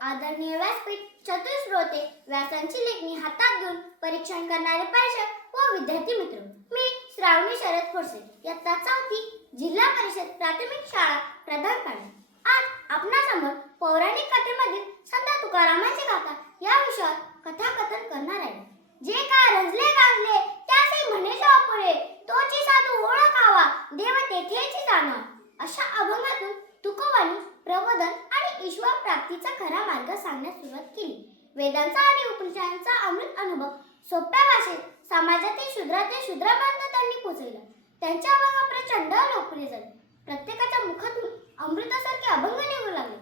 आदरणीय व्यासपीठ, चतुश्रोते, व्यासांची लेखणी हातात घेऊन परीक्षण करणारे परीक्षक व विद्यार्थी मित्र, मी श्रावणी शरद खोडसे, इयत्ता 4थी, जिल्हा परिषद प्राथमिक शाळा प्रधानपाडा. आज आपणासमोर पौराणिक कथेमधील संत तुकारामांची गाथा या विषयावर कथाकथन करणार आहे. जे काय रंजले गाजले त्यासे म्हणे पुढे, तोची साधू ओळखावा देव तेथेची जाणा. अशा अभंगातून तुकोबांनी प्रबोधन आणि ईश्वर प्राप्तीचा खरा मार्ग सांगण्यास सुरुवात केली. वेदांचा आणि उपनिषदांचा अमृत अनुभव सोप्या भाषेत समाजातील शूद्रातील शूद्रापर्यंत त्यांनी पोहोचवला. त्यांच्या अभंग प्रचंड लोकप्रिय झाले. प्रत्येकाच्या मुखातून अमृतासारखे अभंग निघू लागले.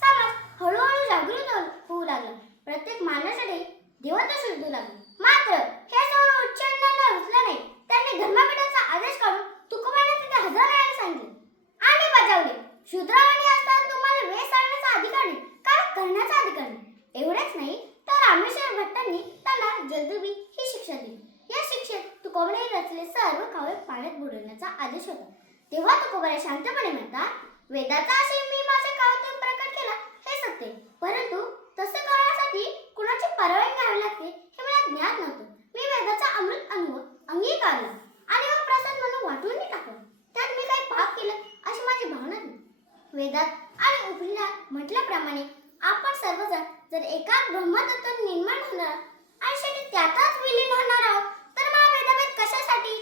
समाज हळूहळू जागृत होऊ लागला. प्रत्येक मानवासाठी देवत्व शोधू लागले. मात्र हे सर्व उच्चारणांना रुचलं नाही. त्यांनी धर्मपीठाचा आदेश काढून तुकोबांना तिथे हजर राहायला सांगितले आणि बजावले. शूद्रावाणी असताना तुम्हाला वेष सांगण्याचा अधिकार नाही, काय करण्याचा अधिकार नाही. एवढेच नाही तर रामेश्वर भट्टांनी त्यांना जलदुबी ही शिक्षा दिली. या शिक्षेत तुकोबांनी रचले सर्व काव्य पाण्यात बुडवण्याचा आदेश होता. तेव्हा तुकोबाने शांतपणे म्हणतात, वेदाचा आशय मी माझ्या काव्यातून प्रकट केला हे सत्य, परंतु तसे करण्यासाठी कुणाची परवानगी घ्यावी लागते हे मला ज्ञात नव्हतं. मी वेदाचा अमृत अनुभव अंगीकारला आणि मग प्रसाद म्हणून वाटूनही टाकला. त्यात मी काही पाप केलं अशी माझी भावना नाही. वेदात आणि उपनिषदात म्हटल्याप्रमाणे आपण सर्वजण जर एकाच ब्रह्मतत्व निर्माण होणार आणि शेवटी त्यातच विलीन होणार आहोत तर मग भेदाभेद कशासाठी?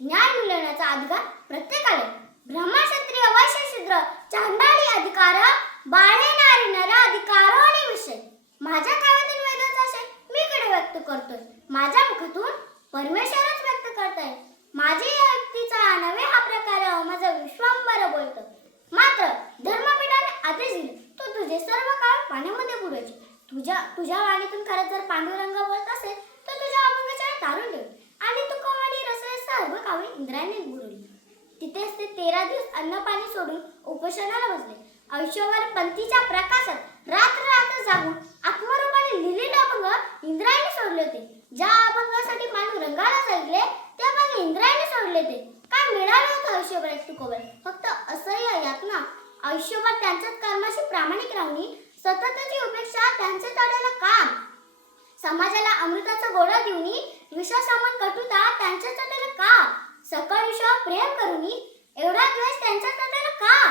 ज्ञान मिळवण्याचा अधिकार प्रत्येकाला. ब्राह्मण क्षत्रिय वैश्य शूद्र चांडाळी अधिकार, बाळे नारी नर अधिकारो आणि विषय. माझ्या काव्यातून वेदाचा आशय मी कडे व्यक्त करतोय. माझ्या मुखातून परमेश्वरच व्यक्त करताय. माझे या व्यक्तीचा नव्हे हा प्रकार माझा विश्वांबर बोलतो. मात्र धर्मपीठाने आदेश दिले, तू तुझे सर्व काळ पाण्यामध्ये बुडवायचे. तुझ्या वाणीतून खरंच जर पांडुरंग बोलत असेल तर तुझ्या अभंगाच्या तारून ठेव. आणि तुकोबांनी रचलेले सर्व काव्य इंद्रायणी बुडवली. तिथेच ते 13 दिवस अन्न पाणी सोडून उपोषणाला बसले. आयुष्यभर पंथीच्या प्रकाशात रात्र जागून आत्मरूपाने लिहिलेले अभंग इंद्रायणी सोडले होते. ज्या अभंगासाठी पांडुरंगाला जगले ते अभंग इंद्रायणी सोडले होते. काय मिळालं होतं आयुष्यभर तुकोबाला? फक्त असह्य यातना. आयुष्यभर त्यांच्याच कर्माशी प्रामाणिक राहून सततची उपेक्षा, त्यांचे तोड्याला काम. समाजाला अमृताचा गोडा देऊन विषसमान कटुता त्यांच्या तोड्याला का? सकळ विषयावर प्रेम करून एवढा द्वेष त्यांच्या तोड्याला का?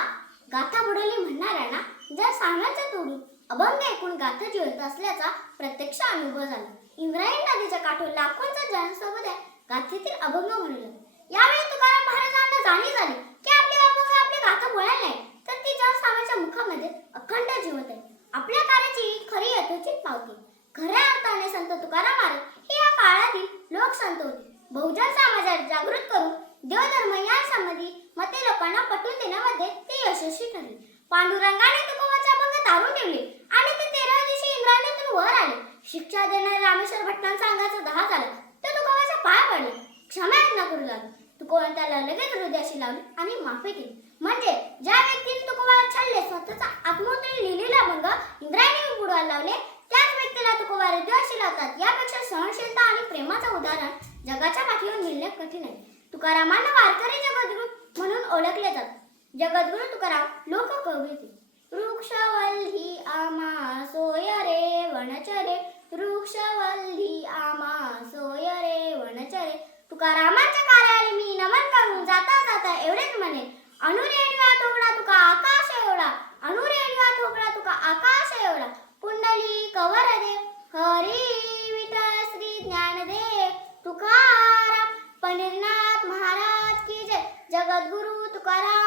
गाथा बुडवली म्हणणाऱ्यांना जर सांगायचं तोडून अभंग ऐकून गाथा जिवंत असल्याचा प्रत्यक्ष अनुभव झाला. इंद्रायणी नदीच्या काठावर लाखोंचा जनसोबत गाथेतील अभंग म्हणलं. यावेळी तुकाराम महाराजांना जाणीव झाली की आपले अभंग आपली गाथा बोलायला नाही तर ती जनसामान्याच्या मुखामध्ये अखंड जिवंत आहे. आपल्या कार्याची खरी यथोचित पावती. खऱ्या अर्थाने संत तुकाराम महाराज हे या काळातील लोकसंत होते. बहुजन समाजाला जागृत करून देवधर्म यासंबंधी मते लोकांना पटवून देण्यामध्ये ते यशस्वी ठरले. पांडुरंगाने तुकोबाचे अभंग तारून ठेवले आणि ते 13व्या दिवशी इंद्रायणीतून वर आले. शिक्षा देणारे रामेश्वर भट्टांचा अंगाचा दहा झाला. ते तुकोबाच्या पाय पडले, क्षमायाचना करू लागले. तुकोबाने त्याला लगेच हृदयाशी लावले आणि माफी केली. म्हणजे ज्या व्यक्तीने तुकोबाला छळले, स्वतःचा आत्मोत्तरी लिहिलेला अभंग इंद्रायणी बुडवायला लावले, त्याच व्यक्तीला तुकोबा हृदयाशी लावतात. यापेक्षा सहनशीलता आणि प्रेमाचं उदाहरण जगाच्या पाठीवर मिळणे कठीण आहे. तुकारामांना वारकरी जगद्गुरू म्हणून ओळखले जातात. जगद्गुरू तुकाराम लोककवी होते. वृक्षवल्ली आम्हा सोय रे वनचरे, वृक्षवल्ली आम्हा सोय रे वनचरे. तुकारामांच्या कार्याला मी नमन करून जाता जाता एवढेच म्हणेन, अनुरेणवा थोपडा तुका आकाश एवढा, अनुरेणवा थोपडा तुका आकाश एवढा. पुंडली कवरदेव हरी विठ्ठल श्री ज्ञानदेव तुकाराम पंढरीनाथ महाराज की जय. जगद्गुरू तुकाराम